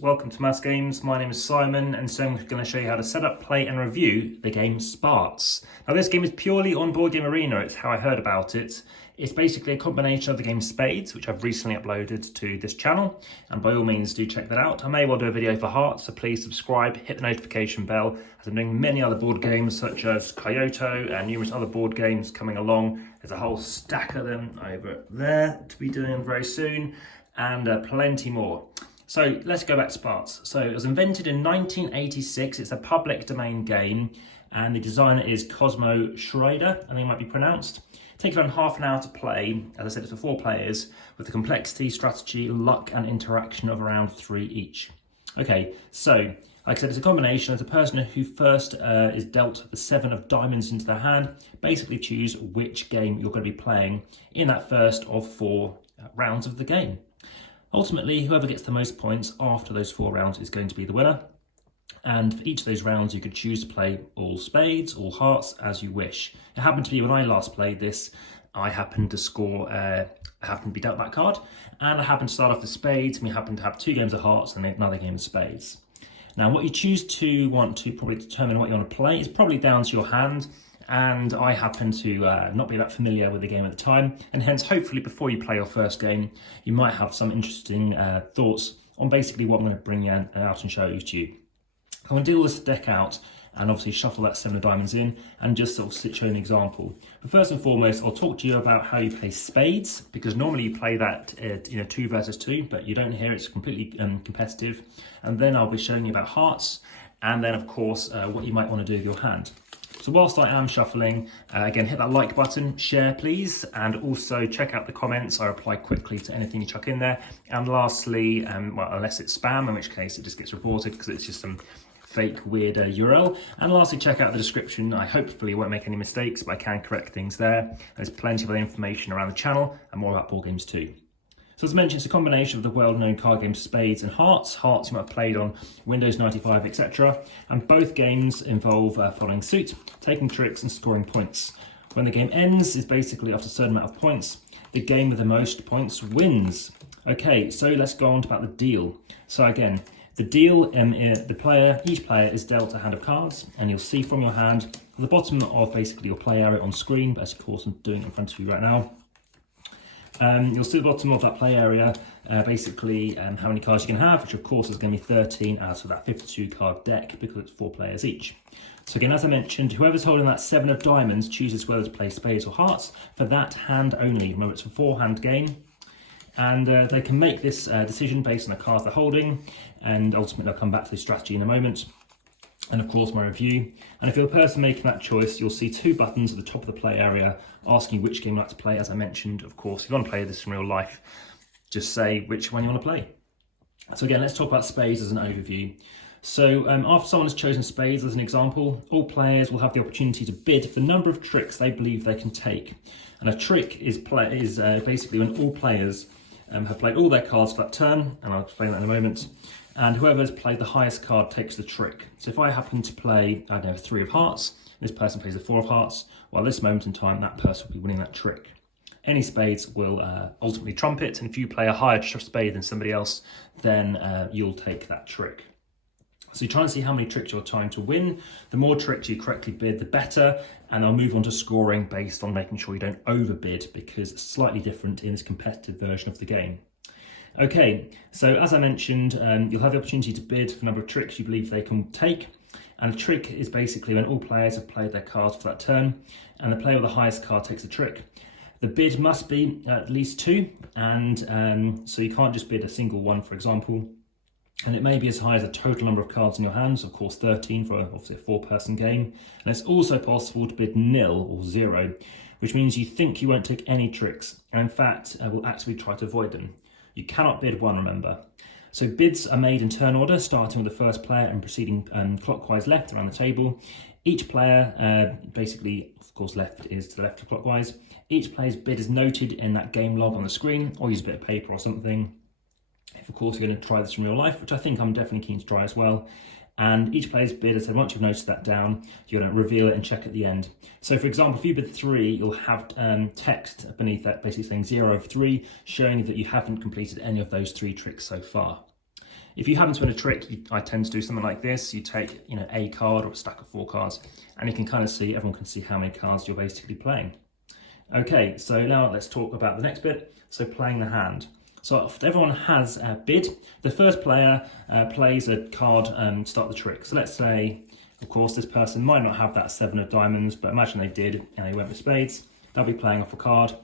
Welcome to Amass Games. My name is Simon, and so I'm going to show you how to set up, play and review the game Sparts. Now this game is purely on Board Game Arena. It's how I heard about it. It's basically a combination of the game Spades, which I've recently uploaded to this channel, and by all means do check that out. I may well do a video for Hearts, so please subscribe, hit the notification bell, as I'm doing many other board games such as Kyoto and numerous other board games coming along. There's a whole stack of them over there to be doing very soon, and plenty more. So let's go back to Sparts. So it was invented in 1986. It's a public domain game, and the designer is Cosmo Schrader, I think it might be pronounced. It takes around half an hour to play. As I said, it's for 4 players with the complexity, strategy, luck, and interaction of around 3 each. Okay, so like I said, it's a combination. As a person who first is dealt the 7 of diamonds into their hand, basically choose which game you're going to be playing in that first of 4 rounds of the game. Ultimately, whoever gets the most points after those 4 rounds is going to be the winner. And for each of those rounds, you could choose to play all spades, all hearts, as you wish. It happened to be when I last played this, I happened to score, I happened to be dealt that card, and I happened to start off with spades, and we happened to have 2 games of hearts and another game of spades. Now, what you choose to want to probably determine what you want to play is probably down to your hand. And I happen to not be that familiar with the game at the time, and hence hopefully before you play your first game you might have some interesting thoughts on basically what I'm going to bring out and show you to you. I'm going to deal this deck out and obviously shuffle that 7 of diamonds in and just sort of show an example. But first and foremost, I'll talk to you about how you play spades, because normally you play that 2 versus 2, but you don't hear it's completely competitive. And then I'll be showing you about hearts, and then of course what you might want to do with your hand. So whilst I am shuffling, again, hit that like button, share please, and also check out the comments. I reply quickly to anything you chuck in there. And lastly, well, unless it's spam, in which case it just gets reported because it's just some fake weird URL. And lastly, check out the description. I hopefully won't make any mistakes, but I can correct things there. There's plenty of other information around the channel and more about board games too. So as mentioned, it's a combination of the well-known card games Spades and Hearts. Hearts you might have played on Windows 95, etc. And both games involve following suit, taking tricks and scoring points. When the game ends is basically after a certain amount of points. The game with the most points wins. Okay, so let's go on to about the deal. So again, the deal, each player is dealt a hand of cards, and you'll see from your hand at the bottom of basically your play area on screen, but of course I'm doing it in front of you right now. You'll see at the bottom of that play area basically how many cards you can have, which of course is going to be 13 out of that 52 card deck because it's 4 players each. So again, as I mentioned, whoever's holding that 7 of diamonds chooses whether to play spades or hearts for that hand only. Remember, it's a 4-hand game, and they can make this decision based on the cards they're holding, and ultimately I'll come back to the strategy in a moment. And of course my review. And if you're the person making that choice, you'll see 2 buttons at the top of the play area asking you which game you'd like to play. As I mentioned, of course, if you want to play this in real life, just say which one you want to play. So again, let's talk about spades as an overview. So after someone has chosen spades as an example, all players will have the opportunity to bid for the number of tricks they believe they can take. And a trick is basically when all players have played all their cards for that turn, and I'll explain that in a moment. And whoever's played the highest card takes the trick. So if I happen to play, I don't know, 3 of hearts, this person plays a 4 of hearts, well, at this moment in time, that person will be winning that trick. Any spades will ultimately trump it, and if you play a higher spade than somebody else, then you'll take that trick. So you try and see how many tricks you're trying to win. The more tricks you correctly bid, the better, and I'll move on to scoring based on making sure you don't overbid, because it's slightly different in this competitive version of the game. Okay, so as I mentioned, you'll have the opportunity to bid for the number of tricks you believe they can take. And a trick is basically when all players have played their cards for that turn, and the player with the highest card takes the trick. The bid must be at least 2, and so you can't just bid a single one, for example. And it may be as high as the total number of cards in your hands, of course 13 for obviously a 4-person game. And it's also possible to bid nil or 0, which means you think you won't take any tricks, and in fact will actively try to avoid them. You cannot bid 1, remember. So bids are made in turn order, starting with the first player and proceeding clockwise left around the table. Each player, basically, of course, left is to the left clockwise. Each player's bid is noted in that game log on the screen, or use a bit of paper or something. If, of course, you're going to try this in real life, which I think I'm definitely keen to try as well. And each player's bid, as I said, once you've noted that down, you're going to reveal it and check at the end. So for example, if you bid 3, you'll have text beneath that basically saying 0 of 3, showing that you haven't completed any of those 3 tricks so far. If you happen to win a trick, I tend to do something like this. You take, a card or a stack of 4 cards, and you can kind of see, everyone can see how many cards you're basically playing. Okay, so now let's talk about the next bit. So playing the hand. So if everyone has a bid, the first player plays a card to start the trick. So let's say, of course, this person might not have that 7 of diamonds, but imagine they did and they went with spades. They'll be playing off a card.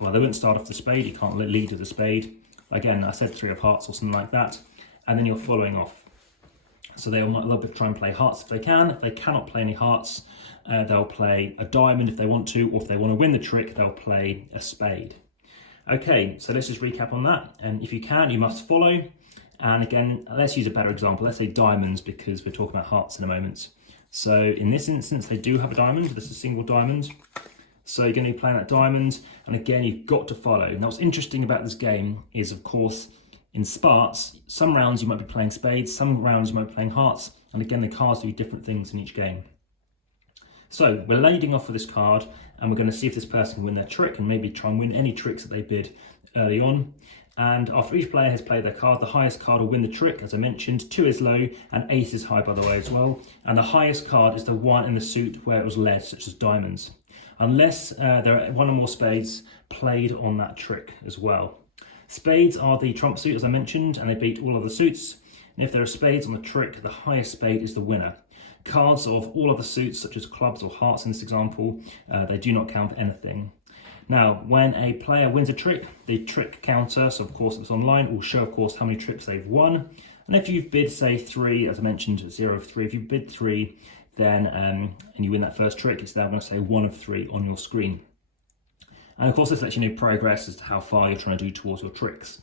Well, they wouldn't start off the spade. You can't lead with the spade. Again, I said 3 of hearts or something like that. And then you're following off. So they'll try and play hearts if they can. If they cannot play any hearts, they'll play a diamond if they want to, or if they want to win the trick, they'll play a spade. Okay, so let's just recap on that. And if you can, you must follow. And again, let's use a better example. Let's say diamonds, because we're talking about hearts in a moment. So in this instance, they do have a diamond. This is a single diamond. So you're going to be playing that diamond. And again, you've got to follow. Now, what's interesting about this game is, of course, in Sparts, some rounds you might be playing spades, some rounds you might be playing hearts, and again the cards do different things in each game. So we're leading off with this card, and we're going to see if this person can win their trick and maybe try and win any tricks that they bid early on. And after each player has played their card, the highest card will win the trick. As I mentioned, 2 is low and 8 is high, by the way, as well. And the highest card is the one in the suit where it was led, such as diamonds, unless there are 1 or more spades played on that trick as well. Spades are the trump suit, as I mentioned, and they beat all other suits. And if there are spades on the trick, the highest spade is the winner. Cards of all other suits, such as clubs or hearts in this example, they do not count for anything. Now, when a player wins a trick, the trick counter, so of course it's online, will show, of course, how many tricks they've won. And if you've bid, say, 3, as I mentioned, 0 of 3, if you bid 3, then and you win that first trick, it's now going to say 1 of 3 on your screen. And of course, this lets you know progress as to how far you're trying to do towards your tricks.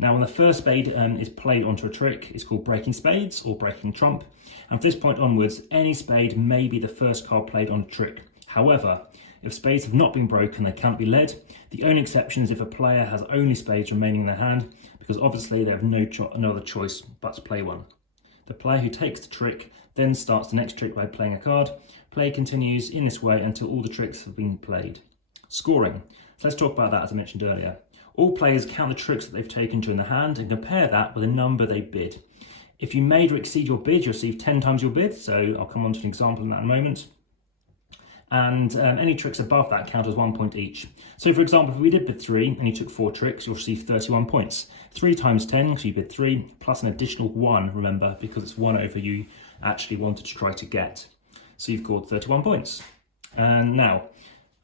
Now, when the first spade is played onto a trick, it's called breaking spades or breaking trump. And from this point onwards, any spade may be the first card played on a trick. However, if spades have not been broken, they can't be led. The only exception is if a player has only spades remaining in their hand, because obviously they have no other choice but to play one. The player who takes the trick then starts the next trick by playing a card. Play continues in this way until all the tricks have been played. Scoring. So let's talk about that, as I mentioned earlier. All players count the tricks that they've taken during the hand and compare that with the number they bid. If you made or exceed your bid, you'll receive 10 times your bid. So I'll come on to an example in that in a moment. And any tricks above that count as 1 point each. So for example, if we did bid 3 and you took 4 tricks, you'll receive 31 points. 3 times 10, so you bid 3, plus an additional 1, remember, because it's 1 over you actually wanted to try to get. So you've scored 31 points. And now,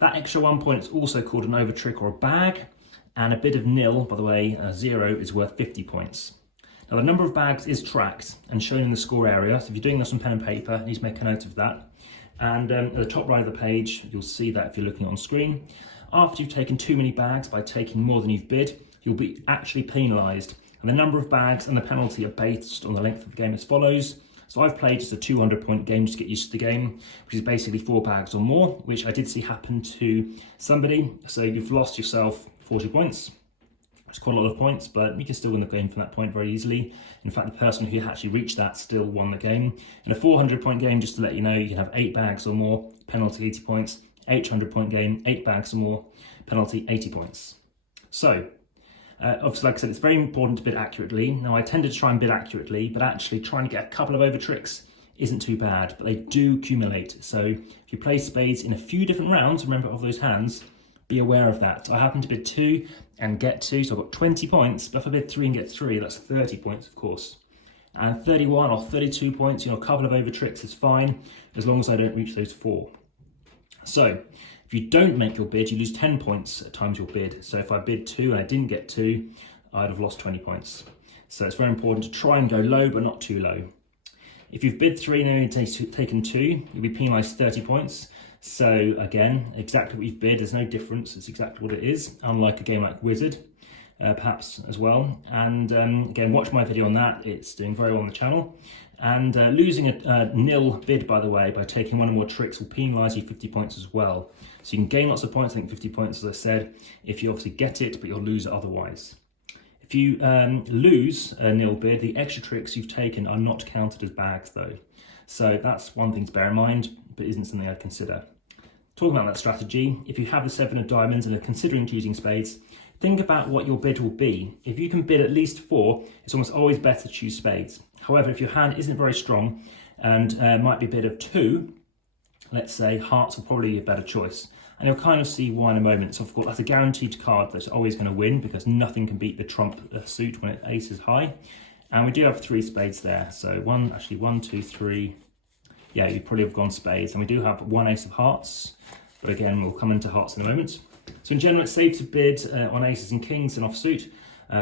that extra 1 point is also called an over trick or a bag, and a bid of nil, by the way, 0 is worth 50 points. Now the number of bags is tracked and shown in the score area, so if you're doing this on pen and paper, you need to make a note of that. And at the top right of the page, you'll see that if you're looking on screen. After you've taken too many bags by taking more than you've bid, you'll be actually penalised. And the number of bags and the penalty are based on the length of the game as follows. So I've played just a 200-point game just to get used to the game, which is basically 4 bags or more, which I did see happen to somebody. So you've lost yourself 40 points. It's quite a lot of points, but you can still win the game from that point very easily. In fact, the person who actually reached that still won the game. In a 400-point game, just to let you know, you can have 8 bags or more, penalty 80 points. 800-point game, 8 bags or more, penalty 80 points. So, obviously, like I said, it's very important to bid accurately. Now, I tended to try and bid accurately, but actually trying to get a couple of over tricks isn't too bad, but they do accumulate. So if you play spades in a few different rounds, remember, of those hands, be aware of that. I happen to bid 2 and get 2, so I've got 20 points, but if I bid 3 and get 3, that's 30 points, of course. And 31 or 32 points, a couple of over tricks is fine, as long as I don't reach those 4. So, if you don't make your bid, you lose 10 points times your bid. So if I bid 2 and I didn't get 2, I'd have lost 20 points. So it's very important to try and go low, but not too low. If you've bid 3 and only taken 2, you'll be penalised 30 points. So again, exactly what you've bid, there's no difference, it's exactly what it is, unlike a game like Wizard, perhaps as well. And again, watch my video on that, it's doing very well on the channel. And losing a nil bid, by the way, by taking 1 or more tricks will penalise you 50 points as well. So you can gain lots of points, I think 50 points, as I said, if you obviously get it, but you'll lose it otherwise. If you lose a nil bid, the extra tricks you've taken are not counted as bags though. So that's one thing to bear in mind, but isn't something I'd consider. Talking about that strategy, if you have the 7 of diamonds and are considering choosing spades, think about what your bid will be. If you can bid at least 4, it's almost always better to choose spades. However, if your hand isn't very strong and might be a bid of 2, let's say hearts will probably be a better choice. And you'll kind of see why in a moment. So of course, that's a guaranteed card that's always going to win because nothing can beat the trump suit when ace is high. And we do have 3 spades there. So 1, 2, 3. Yeah, you probably have gone spades. And we do have 1 ace of hearts. But again, we'll come into hearts in a moment. So in general, it's safe to bid on aces and kings and offsuit,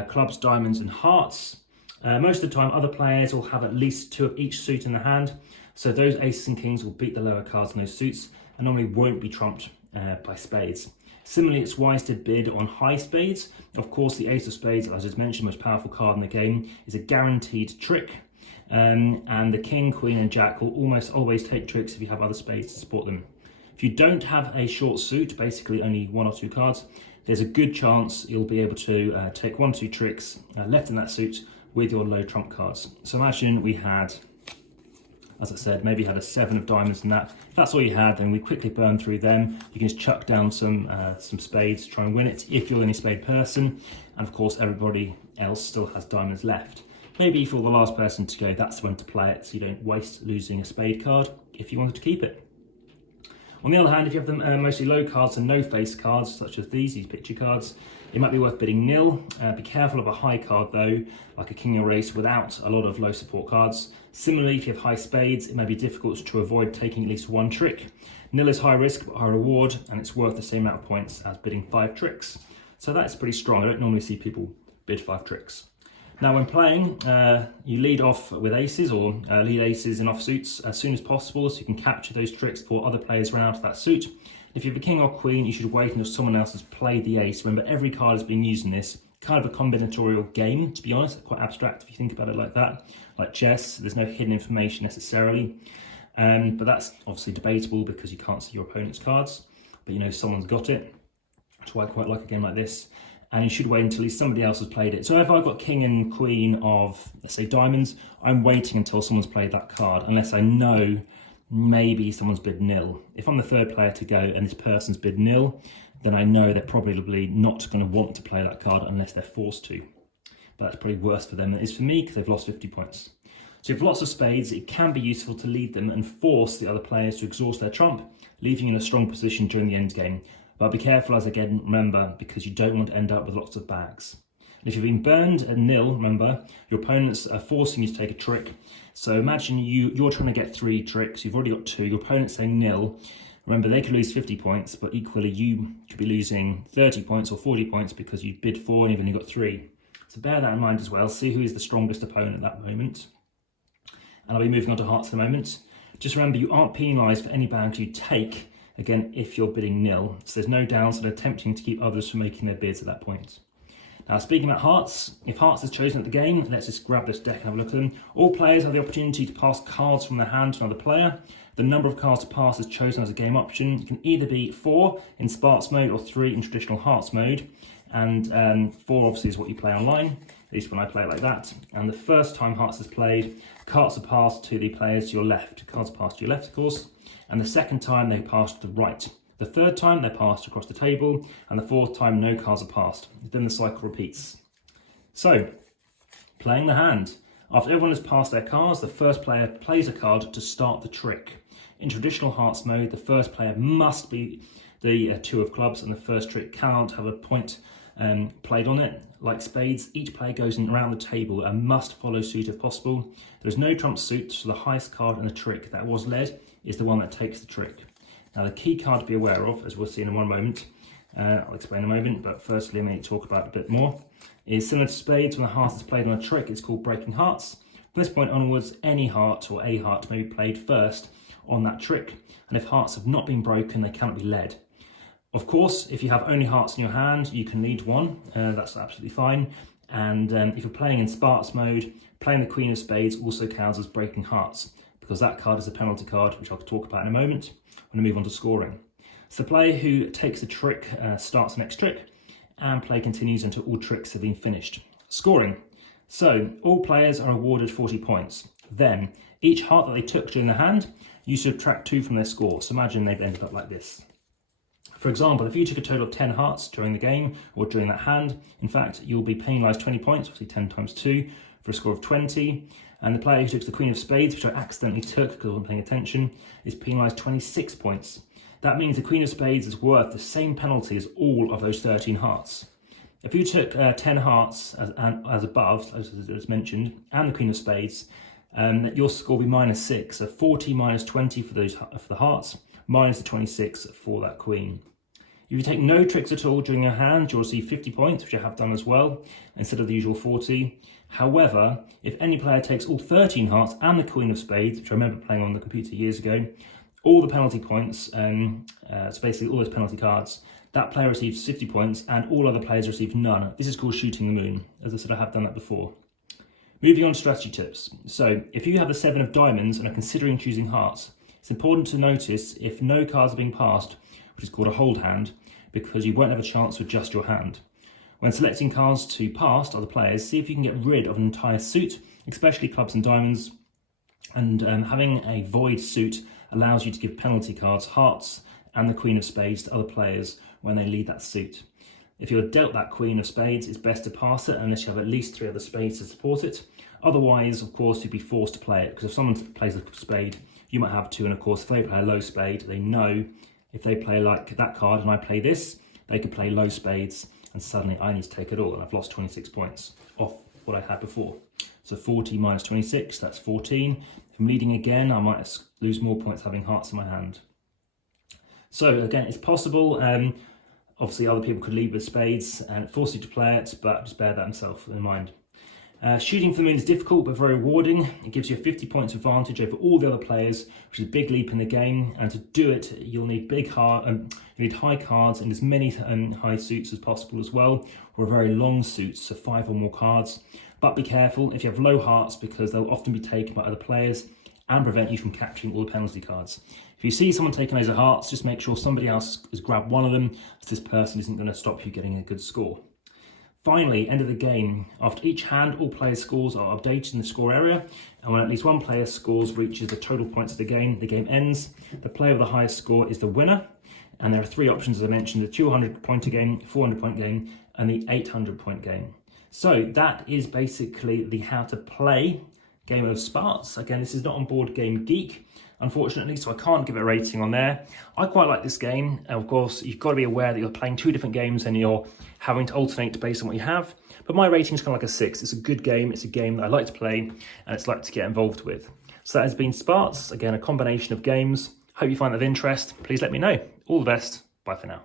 clubs, diamonds and hearts. Most of the time, other players will have at least 2 of each suit in the hand. So those aces and kings will beat the lower cards in those suits and normally won't be trumped by spades. Similarly, it's wise to bid on high spades. Of course, the ace of spades, as I just mentioned, most powerful card in the game, is a guaranteed trick. And the king, queen and jack will almost always take tricks if you have other spades to support them. If you don't have a short suit, basically only 1 or 2 cards, there's a good chance you'll be able to take 1 or 2 tricks left in that suit with your low trump cards. So imagine we had, as I said, maybe had a 7 of diamonds and that. If that's all you had, then we quickly burn through them. You can just chuck down some spades to try and win it if you're the only spade person. And of course, everybody else still has diamonds left. Maybe if you're the last person to go, that's when to play it, so you don't waste losing a spade card if you wanted to keep it. On the other hand, if you have them mostly low cards and no face cards, such as these picture cards, it might be worth bidding nil. Be careful of a high card though, like a king or ace without a lot of low support cards. Similarly, if you have high spades, it may be difficult to avoid taking at least 1 trick. Nil is high risk but high reward, and it's worth the same amount of points as bidding 5 tricks. So that's pretty strong. I don't normally see people bid 5 tricks. Now when playing, you lead off with aces or lead aces in offsuits as soon as possible so you can capture those tricks before other players run out of that suit. If you have a king or queen, you should wait until someone else has played the ace. Remember, every card is being used in this. Kind of a combinatorial game, to be honest, quite abstract if you think about it like that. Like chess, there's no hidden information necessarily. But that's obviously debatable because you can't see your opponent's cards. But you know someone's got it. That's why I quite like a game like this. And you should wait until somebody else has played it. So if I've got king and queen of, let's say, diamonds, I'm waiting until someone's played that card, unless I know maybe someone's bid nil. If I'm the 3rd player to go and this person's bid nil, then I know they're probably not going to want to play that card unless they're forced to. But that's probably worse for them than it is for me because they've lost 50 points. So if lots of spades, it can be useful to lead them and force the other players to exhaust their trump, leaving you in a strong position during the end game. But be careful, as again, remember, because you don't want to end up with lots of bags. And if you've been burned at nil, remember, your opponents are forcing you to take a trick. So imagine you're trying to get 3 tricks, you've already got 2, your opponent's saying nil. Remember, they could lose 50 points, but equally you could be losing 30 points or 40 points because you bid 4 and you've only got 3. So bear that in mind as well, see who is the strongest opponent at that moment. And I'll be moving on to hearts in a moment. Just remember, you aren't penalised for any bags you take, again, if you're bidding nil. So there's no downside attempting to keep others from making their bids at that point. Now, speaking about hearts, if hearts is chosen at the game, let's just grab this deck and have a look at them. All players have the opportunity to pass cards from their hand to another player. The number of cards to pass is chosen as a game option. It can either be 4 in Sparts mode or 3 in traditional hearts mode. And 4 obviously is what you play online, at least when I play it like that. And the first time hearts is played, cards are passed to the players to your left. Cards are passed to your left, of course. And the second time they pass to the right. The 3rd time they passed across the table, and the 4th time no cards are passed. Then the cycle repeats. So, playing the hand. After everyone has passed their cards, the first player plays a card to start the trick. In traditional hearts mode, the first player must be the 2 of clubs, and the first trick cannot have a point played on it. Like spades, each player goes around the table and must follow suit if possible. There is no trump suit, so the highest card in the trick that was led is the one that takes the trick. Now the key card to be aware of, as we'll see in one moment, I'll explain in a moment, but firstly I may talk about it a bit more, is similar to spades. When the heart is played on a trick, it's called breaking hearts. From this point onwards, any heart or a heart may be played first on that trick, and if hearts have not been broken, they cannot be led. Of course, if you have only hearts in your hand, you can lead one, that's absolutely fine. And if you're playing in Sparts mode, playing the Queen of Spades also counts as breaking hearts, because that card is a penalty card, which I'll talk about in a moment when I move on to scoring. So the player who takes the trick starts the next trick, and play continues until all tricks have been finished. Scoring. So all players are awarded 40 points. Then each heart that they took during the hand, you subtract 2 from their score. So imagine they've ended up like this. For example, if you took a total of 10 hearts during the game or during that hand, in fact, you'll be penalised 20 points, obviously 10 times 2, for a score of 20. And the player who took the Queen of Spades, which I accidentally took because I wasn't paying attention, is penalised 26 points. That means the Queen of Spades is worth the same penalty as all of those 13 hearts. If you took 10 hearts as above, as mentioned, and the Queen of Spades, your score will be -6. So 40 minus 20 for the hearts, minus the 26 for that queen. If you take no tricks at all during your hand, you'll receive 50 points, which I have done as well, instead of the usual 40. However, if any player takes all 13 hearts and the Queen of Spades, which I remember playing on the computer years ago, all the penalty points, so basically all those penalty cards, that player receives 50 points and all other players receive none. This is called shooting the moon. As I said, I have done that before. Moving on to strategy tips. So if you have a 7 of diamonds and are considering choosing hearts, it's important to notice if no cards are being passed, which is called a hold hand, because you won't have a chance to adjust your hand. When selecting cards to pass to other players, see if you can get rid of an entire suit, especially clubs and diamonds, and having a void suit allows you to give penalty cards, hearts, and the Queen of Spades to other players when they lead that suit. If you're dealt that Queen of Spades, it's best to pass it unless you have at least 3 other spades to support it. Otherwise, of course, you'd be forced to play it, because if someone plays a spade, you might have 2, and of course, if they play a low spade, they know if they play like that card and I play this, they could play low spades, and suddenly I need to take it all, and I've lost 26 points off what I had before. So 40 minus 26, that's 14. If I'm leading again, I might lose more points having hearts in my hand. So again, it's possible. Obviously, other people could lead with spades and force you to play it, but just bear that in mind. Shooting for the moon is difficult but very rewarding. It gives you a 50 points advantage over all the other players, which is a big leap in the game. And to do it, you'll need you need high cards and as many high suits as possible as well, or very long suits, so 5 or more cards. But be careful if you have low hearts, because they'll often be taken by other players and prevent you from capturing all the penalty cards. If you see someone taking those hearts, just make sure somebody else has grabbed one of them, as this person isn't going to stop you getting a good score. Finally, end of the game. After each hand, all players' scores are updated in the score area, and when at least one player's scores reaches the total points of the game ends. The player with the highest score is the winner, and there are 3 options, as I mentioned: the 200-point game, 400-point game, and the 800-point game. So that is basically the how to play game of Sparts. Again, this is not on Board Game Geek, unfortunately, so I can't give it a rating on there. I quite like this game. Of course, you've got to be aware that you're playing 2 different games and you're having to alternate based on what you have. But my rating is kind of like a 6. It's a good game. It's a game that I like to play and it's like to get involved with. So that has been Sparts. Again, a combination of games. Hope you find that of interest. Please let me know. All the best. Bye for now.